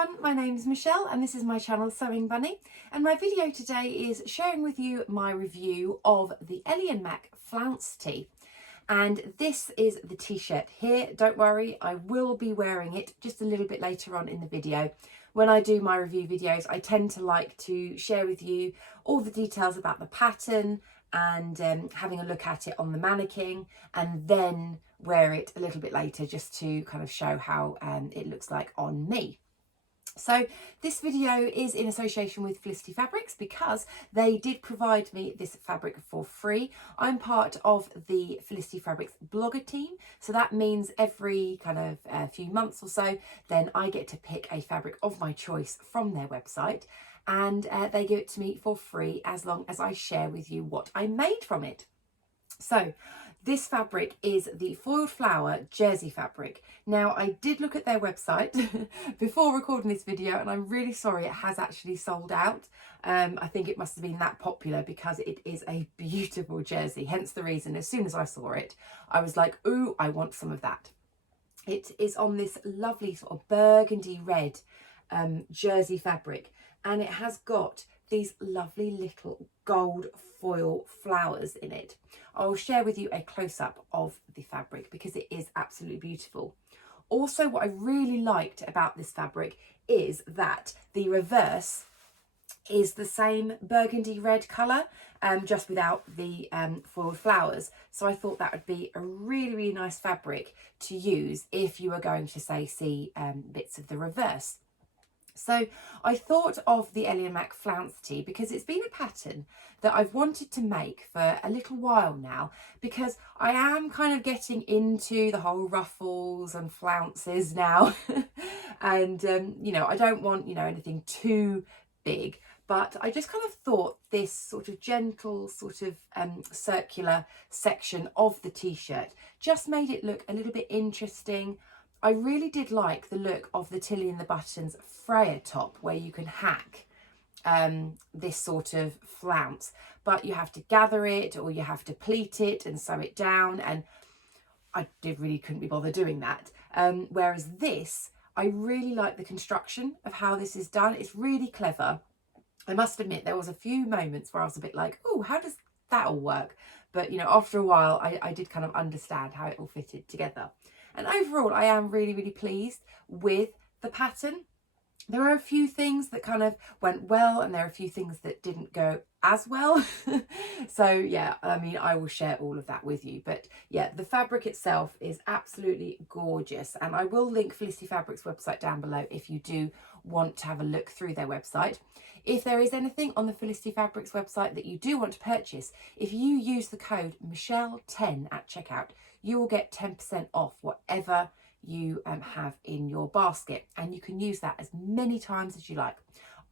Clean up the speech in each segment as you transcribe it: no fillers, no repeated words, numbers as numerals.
everyone, my name is Michelle and this is my channel Sewing Bunny, and my video today is sharing with you my review of the Ellie Mac Flounce Tee. And this is the t-shirt here. Don't worry, I will be wearing it just a little bit later on in the video. When I do my review videos, I tend to like to share with you all the details about the pattern and having a look at it on the mannequin, and then wear it a little bit later just to kind of show how it looks like on me. So this video is in association with Felicity Fabrics because they did provide me this fabric for free. I'm part of the Felicity Fabrics blogger team, so that means every kind of few months or so then I get to pick a fabric of my choice from their website, and they give it to me for free as long as I share with you what I made from it. So this fabric is the foiled flower jersey fabric. Now, I did look at their website before recording this video, and I'm really sorry it has actually sold out. I think it must have been that popular because it is a beautiful jersey, hence the reason as soon as I saw it, I was like, ooh, I want some of that. It is on this lovely sort of burgundy red jersey fabric, and it has got these lovely little gold foil flowers in it. I'll share with you a close-up of the fabric because it is absolutely beautiful. Also, what I really liked about this fabric is that the reverse is the same burgundy red colour, just without the foiled flowers. So I thought that would be a really, really nice fabric to use if you were going to, say, see bits of the reverse. So I thought of the Ellie Mac Flounce Tee because it's been a pattern that I've wanted to make for a little while now, because I am kind of getting into the whole ruffles and flounces now. And, you know, I don't want, you know, anything too big, but I just kind of thought this sort of gentle sort of circular section of the t-shirt just made it look a little bit interesting. I really did like the look of the Tilly and the Buttons Freya top, where you can hack this sort of flounce, but you have to gather it or you have to pleat it and sew it down, and I really couldn't be bothered doing that. Whereas this, I really like the construction of how this is done. It's really clever. I must admit there was a few moments where I was a bit like, oh, how does that all work? But, you know, after a while, I did kind of understand how it all fitted together. And overall, I am really, really pleased with the pattern. There are a few things that kind of went well, and there are a few things that didn't go as well. So yeah, I mean, I will share all of that with you. But yeah, the fabric itself is absolutely gorgeous. And I will link Felicity Fabrics website down below if you do want to have a look through their website. If there is anything on the Felicity Fabrics website that you do want to purchase, if you use the code Michelle10 at checkout, you will get 10% off whatever you have in your basket, and you can use that as many times as you like.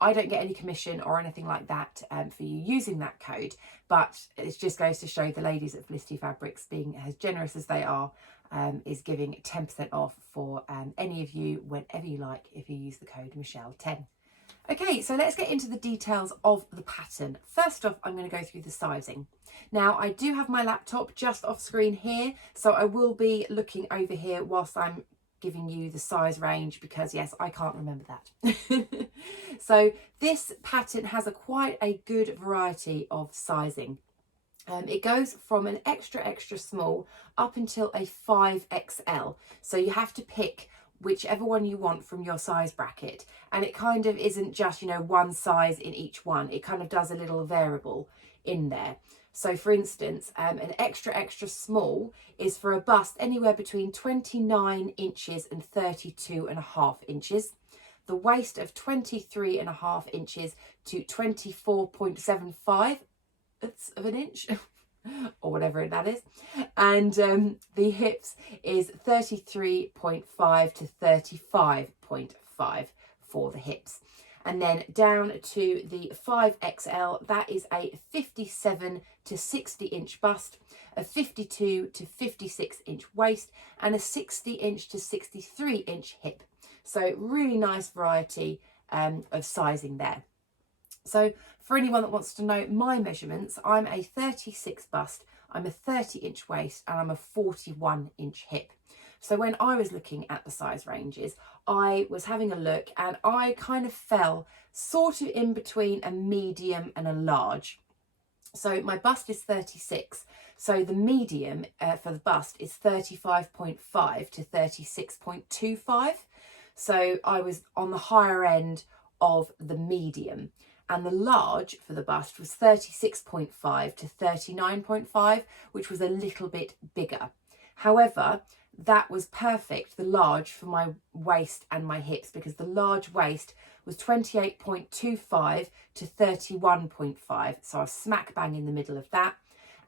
I don't get any commission or anything like that for you using that code, but it just goes to show the ladies at Felicity Fabrics, being as generous as they are, is giving 10% off for any of you whenever you like if you use the code Michelle10. Okay, so let's get into the details of the pattern. First off, I'm going to go through the sizing. Now, I do have my laptop just off screen here, so I will be looking over here whilst I'm giving you the size range, because yes, I can't remember that. So this pattern has quite a good variety of sizing. It goes from an extra small up until a 5XL. So you have to pick whichever one you want from your size bracket, and it kind of isn't just, you know, one size in each one. It kind of does a little variable in there. So for instance, an extra small is for a bust anywhere between 29 inches and 32.5 inches. The waist of 23.5 inches to 24.75 of an inch. Or whatever that is, and the hips is 33.5 to 35.5 for the hips, and then down to the 5XL, that is a 57 to 60 inch bust, a 52 to 56 inch waist, and a 60 inch to 63 inch hip. So really nice variety of sizing there. So for anyone that wants to know my measurements, I'm a 36 bust, I'm a 30 inch waist, and I'm a 41 inch hip. So when I was looking at the size ranges, I was having a look and I kind of fell sort of in between a medium and a large. So my bust is 36. So the medium for the bust is 35.5 to 36.25. So I was on the higher end of the medium. And the large for the bust was 36.5 to 39.5, which was a little bit bigger. However, that was perfect, the large, for my waist and my hips, because the large waist was 28.25 to 31.5. So I was smack bang in the middle of that.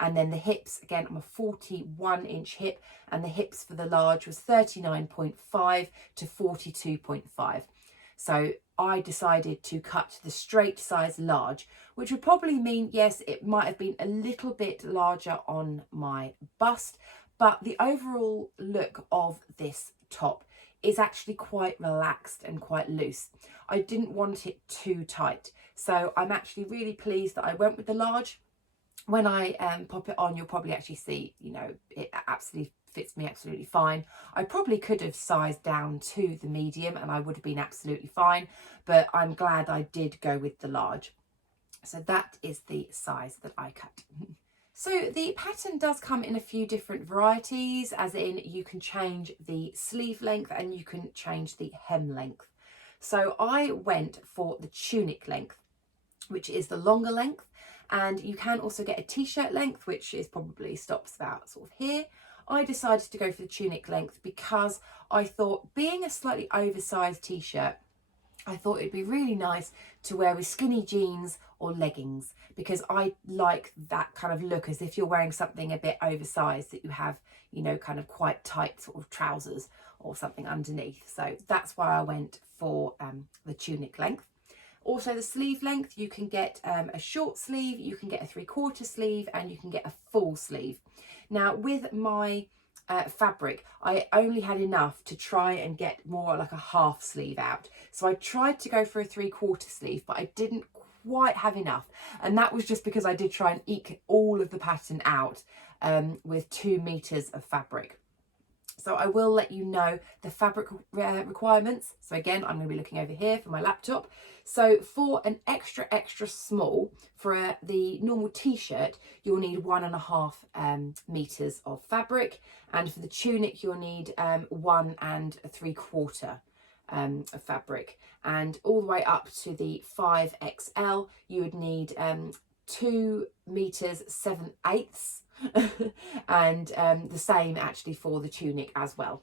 And then the hips, again, I'm a 41-inch hip, and the hips for the large was 39.5 to 42.5. So I decided to cut the straight size large, which would probably mean, yes, it might have been a little bit larger on my bust, but the overall look of this top is actually quite relaxed and quite loose. I didn't want it too tight, so I'm actually really pleased that I went with the large. When I pop it on, you'll probably actually see, you know, it absolutely fits me absolutely fine. I probably could have sized down to the medium and I would have been absolutely fine, but I'm glad I did go with the large. So that is the size that I cut. So the pattern does come in a few different varieties, as in you can change the sleeve length and you can change the hem length. So I went for the tunic length, which is the longer length, and you can also get a t-shirt length, which is probably stops about sort of here. I decided to go for the tunic length because I thought, being a slightly oversized t-shirt, I thought it'd be really nice to wear with skinny jeans or leggings, because I like that kind of look, as if you're wearing something a bit oversized, that you have, you know, kind of quite tight sort of trousers or something underneath. So that's why I went for the tunic length. Also the sleeve length, you can get a short sleeve, you can get a 3/4 sleeve, and you can get a full sleeve. Now with my fabric, I only had enough to try and get more like a half sleeve out. So I tried to go for a 3/4 sleeve, but I didn't quite have enough. And that was just because I did try and eke all of the pattern out with 2 meters of fabric. So I will let you know the fabric requirements. So again, I'm going to be looking over here for my laptop. So for an extra small, for the normal t-shirt, you'll need 1.5 meters of fabric. And for the tunic, you'll need 1 3/4 of fabric. And all the way up to the 5XL, you would need 2 meters 7/8. And the same actually for the tunic as well.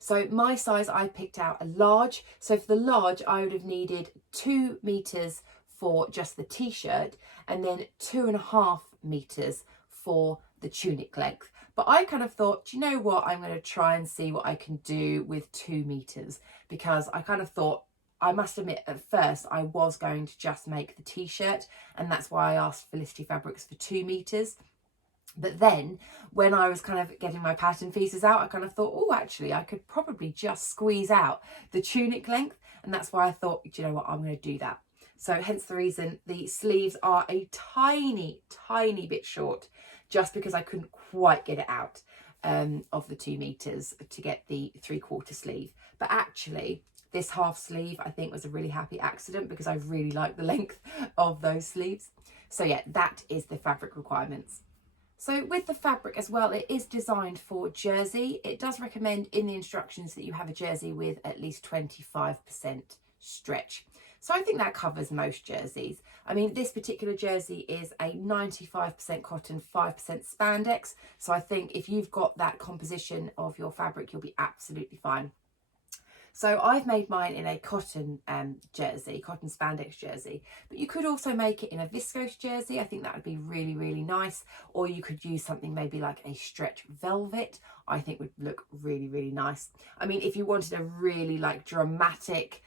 So my size, I picked out a large. So for the large, I would have needed 2 meters for just the t-shirt, and then 2.5 meters for the tunic length. But I kind of thought, do you know what, I'm going to try and see what I can do with 2 meters, because I kind of thought, I must admit, at first I was going to just make the t-shirt, and that's why I asked Felicity Fabrics for 2 meters. But then when I was kind of getting my pattern pieces out, I kind of thought, oh, actually, I could probably just squeeze out the tunic length. And that's why I thought, do you know what, I'm going to do that. So hence the reason the sleeves are a tiny bit short, just because I couldn't quite get it out of the 2 meters to get the 3/4 sleeve. But actually, this half sleeve, I think, was a really happy accident, because I really like the length of those sleeves. So yeah, that is the fabric requirements. So with the fabric as well, it is designed for jersey. It does recommend in the instructions that you have a jersey with at least 25% stretch. So I think that covers most jerseys. I mean, this particular jersey is a 95% cotton, 5% spandex. So I think if you've got that composition of your fabric, you'll be absolutely fine. So I've made mine in a cotton jersey, cotton spandex jersey, but you could also make it in a viscose jersey. I think that would be really nice. Or you could use something maybe like a stretch velvet. I think would look really nice. I mean, if you wanted a really like dramatic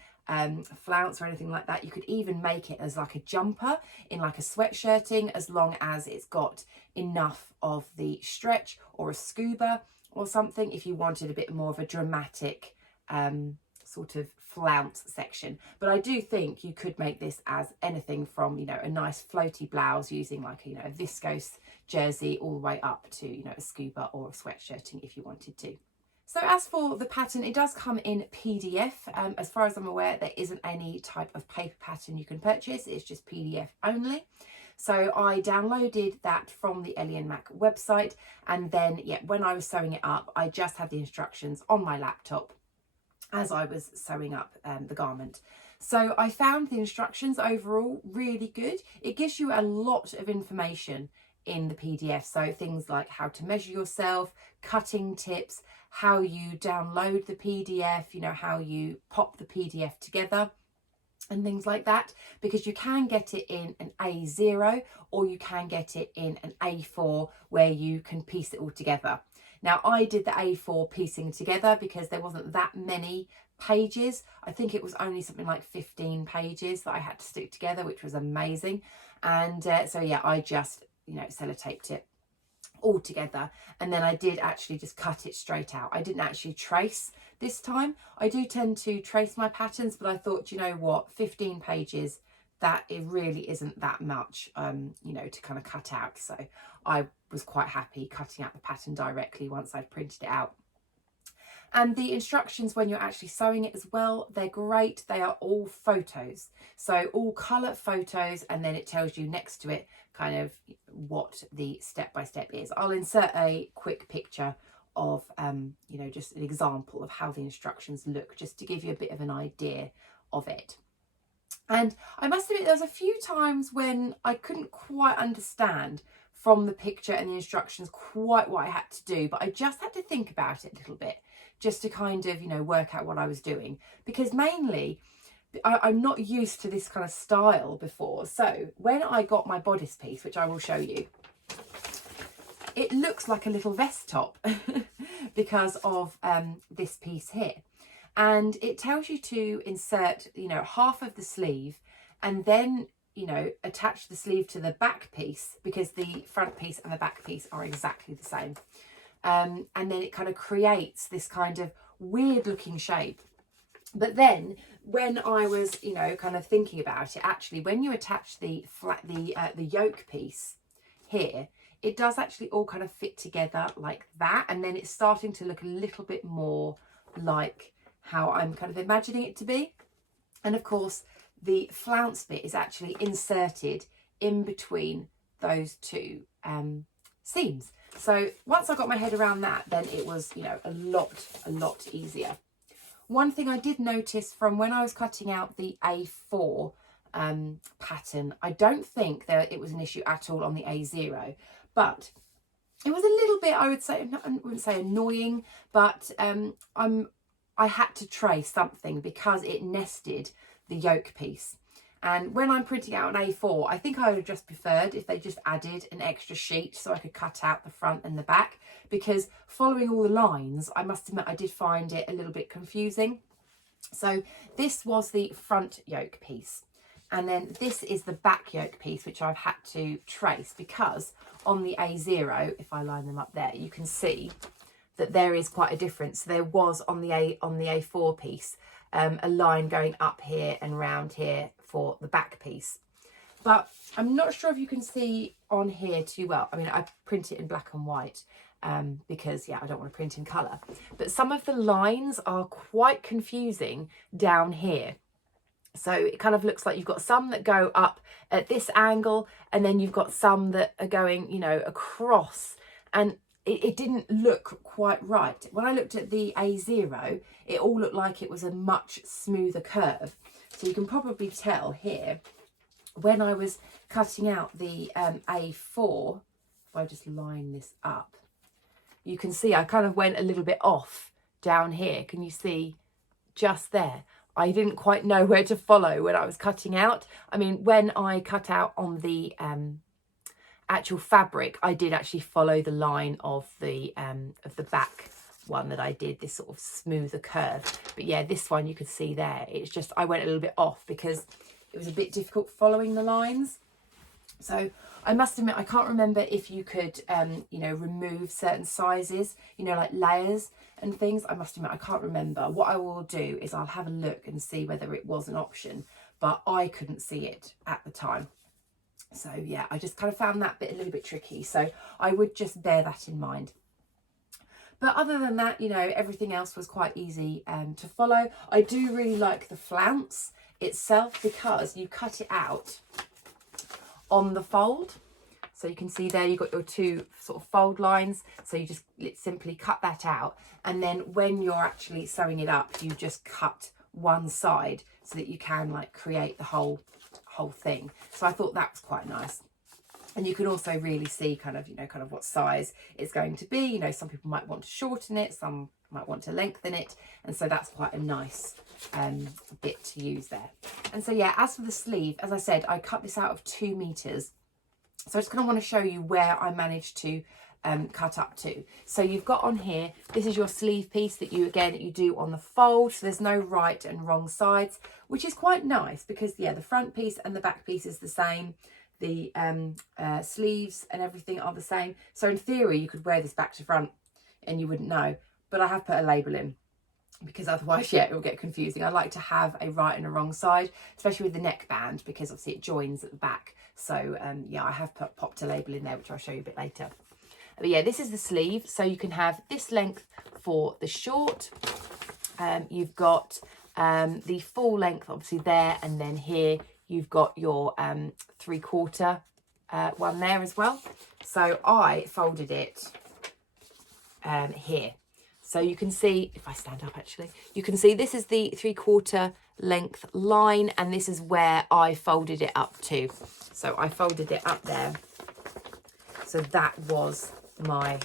flounce or anything like that, you could even make it as like a jumper in like a sweatshirting, as long as it's got enough of the stretch, or a scuba or something, if you wanted a bit more of a dramatic sort of flounce section. But I do think you could make this as anything from, you know, a nice floaty blouse using like a, you know, a viscose jersey, all the way up to, you know, a scuba or a sweatshirting if you wanted to. So as for the pattern, it does come in PDF. As far as I'm aware, there isn't any type of paper pattern you can purchase. It's just PDF only. So I downloaded that from the Ellie Mac website, and then when I was sewing it up, I just had the instructions on my laptop as I was sewing up the garment. So I found the instructions overall really good. It gives you a lot of information in the PDF. So things like how to measure yourself, cutting tips, how you download the PDF, you know, how you pop the PDF together and things like that, because you can get it in an A0 or you can get it in an A4 where you can piece it all together. Now I did the A4 piecing together because there wasn't that many pages. I think it was only something like 15 pages that I had to stick together, which was amazing. And so yeah, I just, you know, sellotaped it all together, and then I did actually just cut it straight out. I didn't actually trace this time. I do tend to trace my patterns, but I thought, you know what, 15 pages, that it really isn't that much, you know, to kind of cut out. So I was quite happy cutting out the pattern directly once I'd printed it out. And the instructions when you're actually sewing it as well, they're great. They are all photos, so all colour photos, and then it tells you next to it kind of what the step-by-step is. I'll insert a quick picture of, you know, just an example of how the instructions look, just to give you a bit of an idea of it. And I must admit, there was a few times when I couldn't quite understand from the picture and the instructions quite what I had to do, but I just had to think about it a little bit just to kind of, you know, work out what I was doing, because mainly I'm not used to this kind of style before. So when I got my bodice piece, which I will show you, it looks like a little vest top because of this piece here. And it tells you to insert, you know, half of the sleeve and then, you know, attach the sleeve to the back piece, because the front piece and the back piece are exactly the same. And then it kind of creates this kind of weird looking shape. But then when I was, you know, kind of thinking about it, actually, when you attach the yoke piece here, it does actually all kind of fit together like that. And then it's starting to look a little bit more like how I'm kind of imagining it to be. And of course, the flounce bit is actually inserted in between those two seams. So once I got my head around that, then it was, you know, a lot easier. One thing I did notice from when I was cutting out the A4 pattern, I don't think that it was an issue at all on the A0, but it was a little bit, I would say, I wouldn't say annoying, but I had to trace something because it nested the yoke piece. And when I'm printing out an A4, I think I would have just preferred if they just added an extra sheet so I could cut out the front and the back, because following all the lines, I must admit, I did find it a little bit confusing. So this was the front yoke piece. And then this is the back yoke piece, which I've had to trace because on the A0, if I line them up there, you can see that there is quite a difference. There was on the A4 piece, a line going up here and round here for the back piece. But I'm not sure if you can see on here too well. I mean, I print it in black and white because, yeah, I don't want to print in colour. But some of the lines are quite confusing down here. So it kind of looks like you've got some that go up at this angle, and then you've got some that are going, you know, across. And it didn't look quite right. When I looked at the A0, it all looked like it was a much smoother curve. So you can probably tell here, when I was cutting out the A4, if I just line this up, you can see I kind of went a little bit off down here. Can you see just there? I didn't quite know where to follow when I was cutting out. I mean, when I cut out on the actual fabric, I did actually follow the line of the back one that I did, this sort of smoother curve. But yeah, this one you could see there, it's just I went a little bit off because it was a bit difficult following the lines. So I must admit, I can't remember if you could you know, remove certain sizes, you know, like layers and things. I must admit, I can't remember. What I will do is I'll have a look and see whether it was an option, but I couldn't see it at the time. So yeah, I just kind of found that bit a little bit tricky. So I would just bear that in mind. But other than that, you know, everything else was quite easy to follow. I do really like the flounce itself because you cut it out on the fold. So you can see there you've got your two sort of fold lines. So you just simply cut that out. And then when you're actually sewing it up, you just cut one side so that you can like create the whole thing. So I thought that was quite nice. And you can also really see kind of, you know, kind of what size it's going to be. You know, some people might want to shorten it, some might want to lengthen it. And so that's quite a nice bit to use there. And so, yeah, as for the sleeve, as I said, I cut this out of 2 meters. So I just kind of want to show you where I managed to cut up to. So you've got on here, this is your sleeve piece that you do on the fold. So there's no right and wrong sides, which is quite nice because, yeah, the front piece and the back piece is the same. The sleeves and everything are the same. So in theory, you could wear this back to front and you wouldn't know. But I have put a label in because otherwise, yeah, it will get confusing. I like to have a right and a wrong side, especially with the neckband, because obviously it joins at the back. So yeah, I have popped a label in there, which I'll show you a bit later. But yeah, this is the sleeve. So you can have this length for the short. You've got the full length, obviously there, and then here you've got your 3/4 one there as well. So I folded it here. So you can see, if I stand up actually, you can see this is the 3/4 length line, and this is where I folded it up to. So I folded it up there. So that was my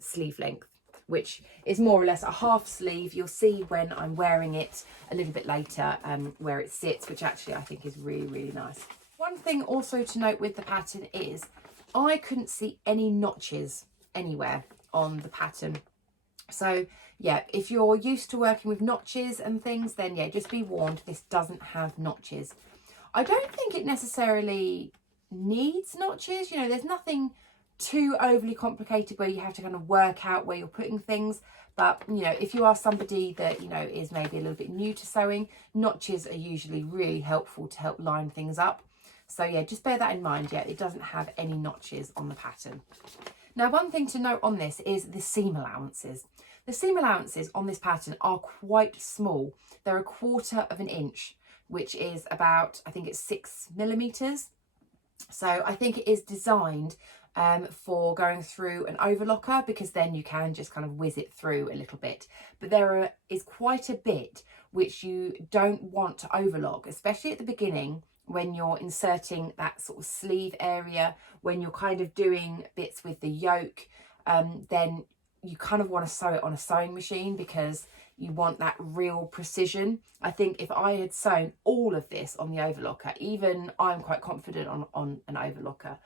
sleeve length, which is more or less a half sleeve. You'll see when I'm wearing it a little bit later where it sits, which actually I think is really, really nice. One thing also to note with the pattern is I couldn't see any notches anywhere on the pattern. So yeah, if you're used to working with notches and things, then yeah, just be warned, this doesn't have notches. I don't think it necessarily needs notches. You know, there's nothing too overly complicated where you have to kind of work out where you're putting things. But, you know, if you are somebody that, you know, is maybe a little bit new to sewing, notches are usually really helpful to help line things up. So yeah, just bear that in mind. Yeah, it doesn't have any notches on the pattern. Now, one thing to note on this is the seam allowances. The seam allowances on this pattern are quite small. They're 1/4 of an inch, which is about, I think it's 6 millimeters. So I think it is designed for going through an overlocker, because then you can just kind of whiz it through a little bit. But there is quite a bit which you don't want to overlock, especially at the beginning when you're inserting that sort of sleeve area, when you're kind of doing bits with the yoke, then you kind of want to sew it on a sewing machine because you want that real precision. I think if I had sewn all of this on the overlocker, even I'm quite confident on an overlocker,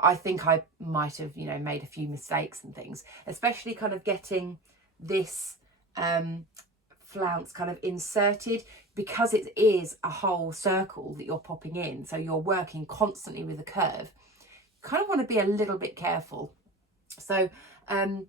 I think I might have, you know, made a few mistakes and things, especially kind of getting this flounce kind of inserted, because it is a whole circle that you're popping in. So you're working constantly with a curve. You kind of want to be a little bit careful. So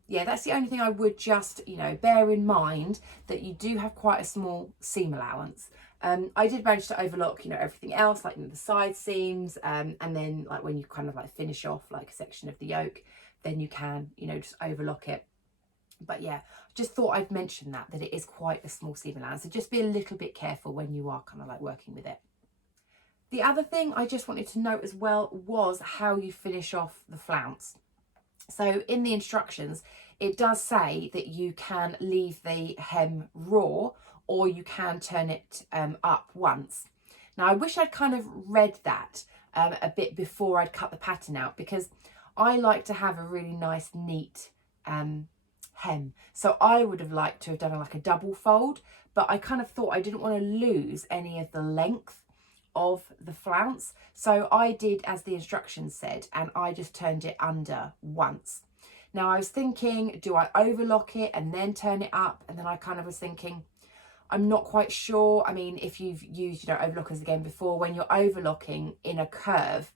yeah, that's the only thing I would just, you know, bear in mind, that you do have quite a small seam allowance. I did manage to overlock, you know, everything else, like, you know, the side seams, and then like when you kind of like finish off like a section of the yoke, then you can, you know, just overlock it. But yeah, just thought I'd mention that it is quite a small seam allowance. So just be a little bit careful when you are kind of like working with it. The other thing I just wanted to note as well was how you finish off the flounce. So in the instructions, it does say that you can leave the hem raw, or you can turn it up once. Now, I wish I'd kind of read that a bit before I'd cut the pattern out, because I like to have a really nice, neat hem. So I would have liked to have done like a double fold, but I kind of thought I didn't want to lose any of the length of the flounce. So I did as the instructions said, and I just turned it under once. Now I was thinking, do I overlock it and then turn it up? And then I kind of was thinking, I'm not quite sure. I mean, if you've used, you know, overlockers again before, when you're overlocking in a curve,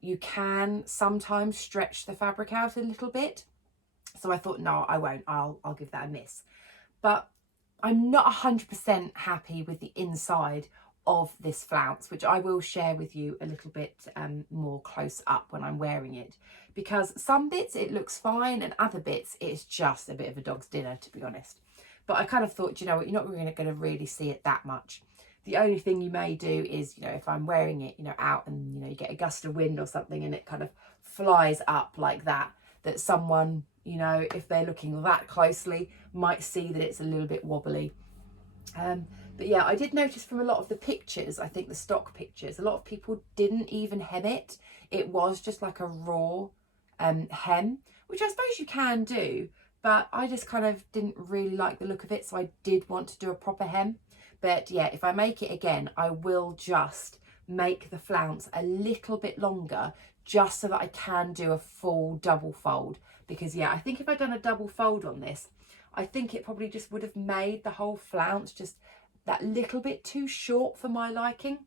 you can sometimes stretch the fabric out a little bit. So I thought, no, I won't. I'll give that a miss. But I'm not 100% happy with the inside of this flounce, which I will share with you a little bit more close up when I'm wearing it, because some bits it looks fine and other bits it's just a bit of a dog's dinner, to be honest. But I kind of thought, you know what, you're not really going to really see it that much. The only thing you may do is, you know, if I'm wearing it, you know, out and, you know, you get a gust of wind or something and it kind of flies up like that, that someone, you know, if they're looking that closely, might see that it's a little bit wobbly. But yeah, I did notice from a lot of the pictures, I think the stock pictures, a lot of people didn't even hem it. It was just like a raw hem, which I suppose you can do, but I just kind of didn't really like the look of it, so I did want to do a proper hem. But yeah, if I make it again, I will just make the flounce a little bit longer, just so that I can do a full double fold. Because yeah, I think if I'd done a double fold on this, I think it probably just would have made the whole flounce just that little bit too short for my liking.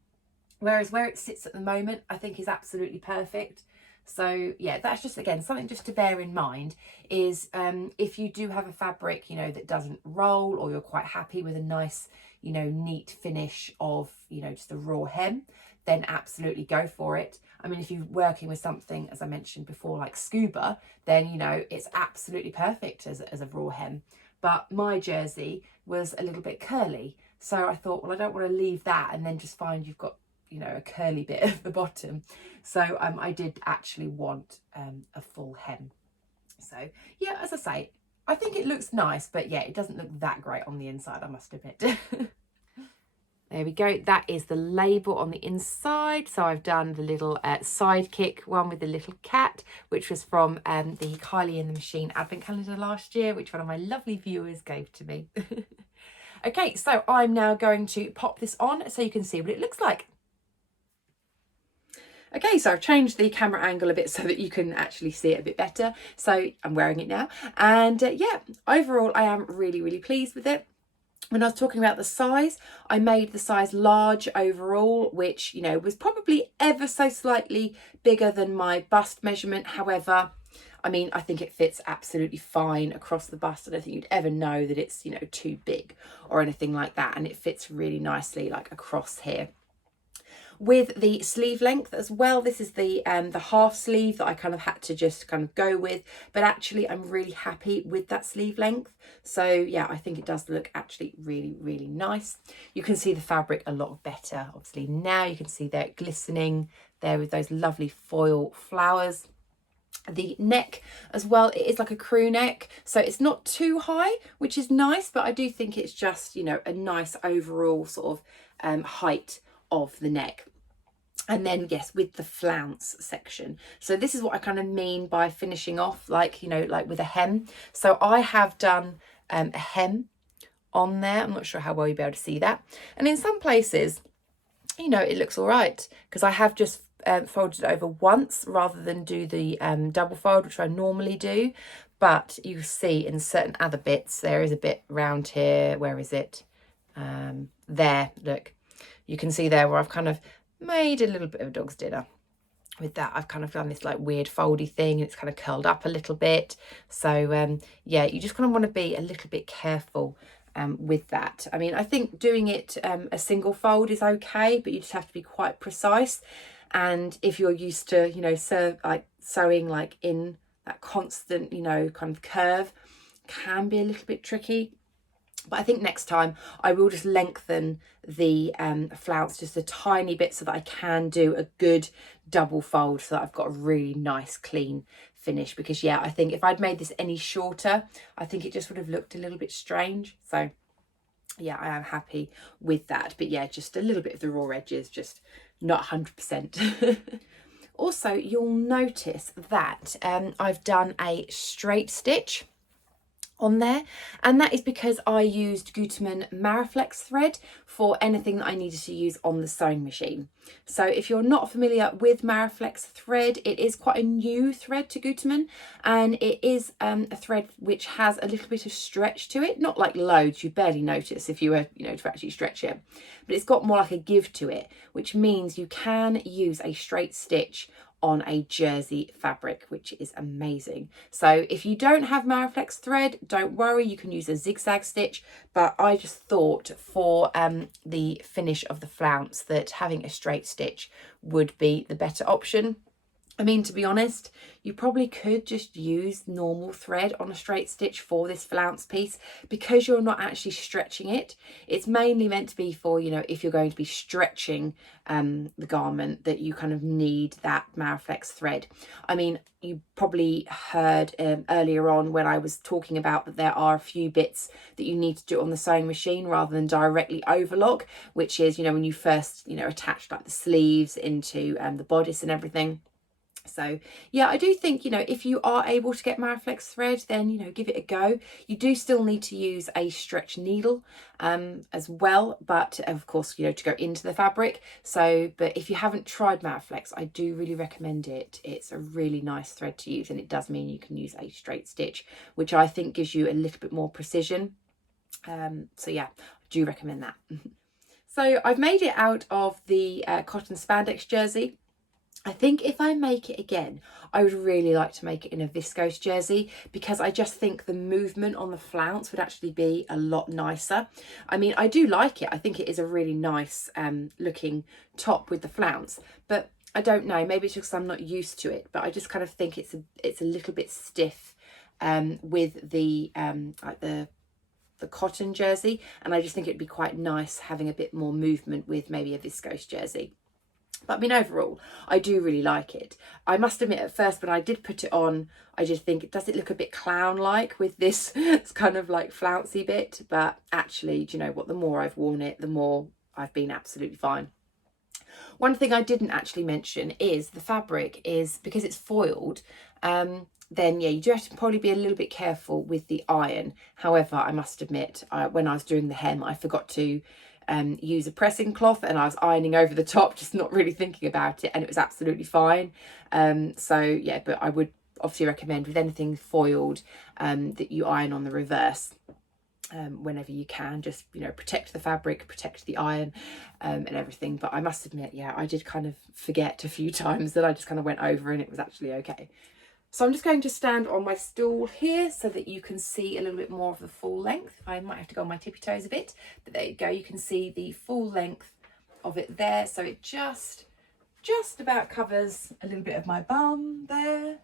Whereas where it sits at the moment, I think is absolutely perfect. So yeah, that's just, again, something just to bear in mind is if you do have a fabric, you know, that doesn't roll, or you're quite happy with a nice, you know, neat finish of, you know, just a raw hem, then absolutely go for it. I mean, if you're working with something, as I mentioned before, like scuba, then, you know, it's absolutely perfect as a raw hem. But my jersey was a little bit curly. So I thought, well, I don't want to leave that and then just find you've got, you know, a curly bit at the bottom. So I did actually want a full hem. So yeah, as I say, I think it looks nice, but yeah, it doesn't look that great on the inside, I must admit. There we go. That is the label on the inside. So I've done the little sidekick one with the little cat, which was from the Kylie in the Machine advent calendar last year, which one of my lovely viewers gave to me. Okay, so I'm now going to pop this on so you can see what it looks like. Okay, so I've changed the camera angle a bit so that you can actually see it a bit better. So I'm wearing it now. And yeah, overall, I am really, really pleased with it. When I was talking about the size, I made the size large overall, which, you know, was probably ever so slightly bigger than my bust measurement. However, I mean, I think it fits absolutely fine across the bust. I don't think you'd ever know that it's, you know, too big or anything like that. And it fits really nicely like across here. With the sleeve length as well, this is the half sleeve that I kind of had to just kind of go with, but actually I'm really happy with that sleeve length. So yeah, I think it does look actually really, really nice. You can see the fabric a lot better. Obviously now you can see there glistening there with those lovely foil flowers. The neck as well, it is like a crew neck, so it's not too high, which is nice, but I do think it's just, you know, a nice overall sort of height of the neck. And then yes, with the flounce section, so this is what I kind of mean by finishing off, like, you know, like with a hem. So I have done a hem on there. I'm not sure how well you'll be able to see that, and in some places, you know, it looks all right because I have just folded it over once rather than do the double fold, which I normally do. But you see in certain other bits there is a bit round here. Where is it? There, look, you can see there where I've kind of made a little bit of a dog's dinner with that. I've kind of done this like weird foldy thing and it's kind of curled up a little bit. So yeah, you just kind of want to be a little bit careful with that. I mean, I think doing it a single fold is okay, but you just have to be quite precise. And if you're used to, you know, sewing like in that constant, you know, kind of curve, can be a little bit tricky. But I think next time I will just lengthen the flounce just a tiny bit so that I can do a good double fold so that I've got a really nice clean finish. Because yeah, I think if I'd made this any shorter, I think it just would have looked a little bit strange. So yeah, I am happy with that. But yeah, just a little bit of the raw edges, just not 100%. Also, you'll notice that I've done a straight stitch on there, and that is because I used Gutermann Maraflex thread for anything that I needed to use on the sewing machine. So if you're not familiar with Maraflex thread, it is quite a new thread to Gutermann, and it is a thread which has a little bit of stretch to it, not like loads, you barely notice if you were, you know, to actually stretch it, but it's got more like a give to it, which means you can use a straight stitch on a jersey fabric, which is amazing. So if you don't have Mariflex thread, don't worry, you can use a zigzag stitch, but I just thought for the finish of the flounce that having a straight stitch would be the better option. I mean, to be honest, you probably could just use normal thread on a straight stitch for this flounce piece, because you're not actually stretching it. It's mainly meant to be for, you know, if you're going to be stretching the garment, that you kind of need that Mariflex thread. I mean, you probably heard earlier on when I was talking about that there are a few bits that you need to do on the sewing machine rather than directly overlock, which is, you know, when you first, you know, attach like the sleeves into the bodice and everything. So yeah, I do think, you know, if you are able to get Mariflex thread, then, you know, give it a go. You do still need to use a stretch needle as well, but of course, you know, to go into the fabric. So, but if you haven't tried Mariflex, I do really recommend it. It's a really nice thread to use, and it does mean you can use a straight stitch, which I think gives you a little bit more precision. So yeah, I do recommend that. So I've made it out of the cotton spandex jersey. I think if I make it again, I would really like to make it in a viscose jersey, because I just think the movement on the flounce would actually be a lot nicer. I mean, I do like it. I think it is a really nice looking top with the flounce, but I don't know, maybe it's just because I'm not used to it, but I just kind of think it's a little bit stiff with the like the cotton jersey, and I just think it'd be quite nice having a bit more movement with maybe a viscose jersey. But I mean, overall, I do really like it. I must admit, at first, when I did put it on, I just think, does it look a bit clown-like with this kind of like flouncy bit? But actually, do you know what? The more I've worn it, the more I've been absolutely fine. One thing I didn't actually mention is the fabric is, because it's foiled, then yeah, you do have to probably be a little bit careful with the iron. However, I must admit, when I was doing the hem, I forgot to use a pressing cloth, and I was ironing over the top, just not really thinking about it, and it was absolutely fine. So yeah, but I would obviously recommend with anything foiled that you iron on the reverse whenever you can. Just, you know, protect the fabric, protect the iron and everything. But I must admit, yeah, I did kind of forget a few times that I just kind of went over, and it was actually okay. So I'm just going to stand on my stool here so that you can see a little bit more of the full length. I might have to go on my tippy toes a bit, but there you go. You can see the full length of it there. So it just about covers a little bit of my bum there.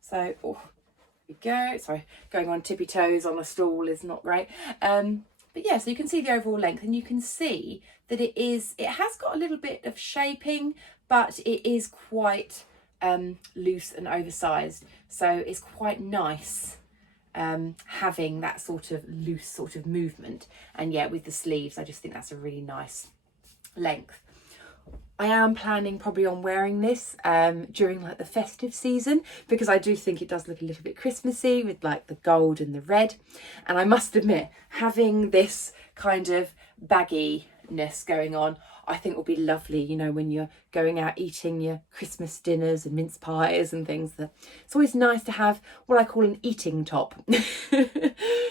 So, oh, here we go. Sorry, going on tippy toes on a stool is not great. But yeah, so you can see the overall length, and you can see that it has got a little bit of shaping, but it is quite loose and oversized, so it's quite nice having that sort of loose sort of movement. And yeah, with the sleeves, I just think that's a really nice length. I am planning probably on wearing this during like the festive season, because I do think it does look a little bit Christmassy with like the gold and the red. And I must admit, having this kind of bagginess going on, I think will be lovely, you know, when you're going out eating your Christmas dinners and mince pies and things. It's always nice to have what I call an eating top.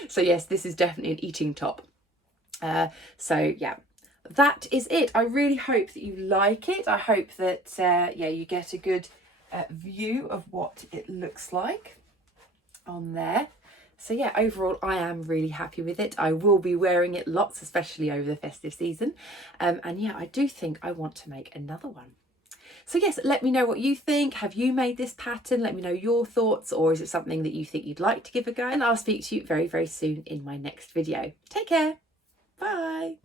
So yes, this is definitely an eating top. So yeah, that is it. I really hope that you like it. I hope that yeah, you get a good view of what it looks like on there. So yeah, overall, I am really happy with it. I will be wearing it lots, especially over the festive season. And yeah, I do think I want to make another one. So yes, let me know what you think. Have you made this pattern? Let me know your thoughts, or is it something that you think you'd like to give a go? And I'll speak to you very, very soon in my next video. Take care. Bye.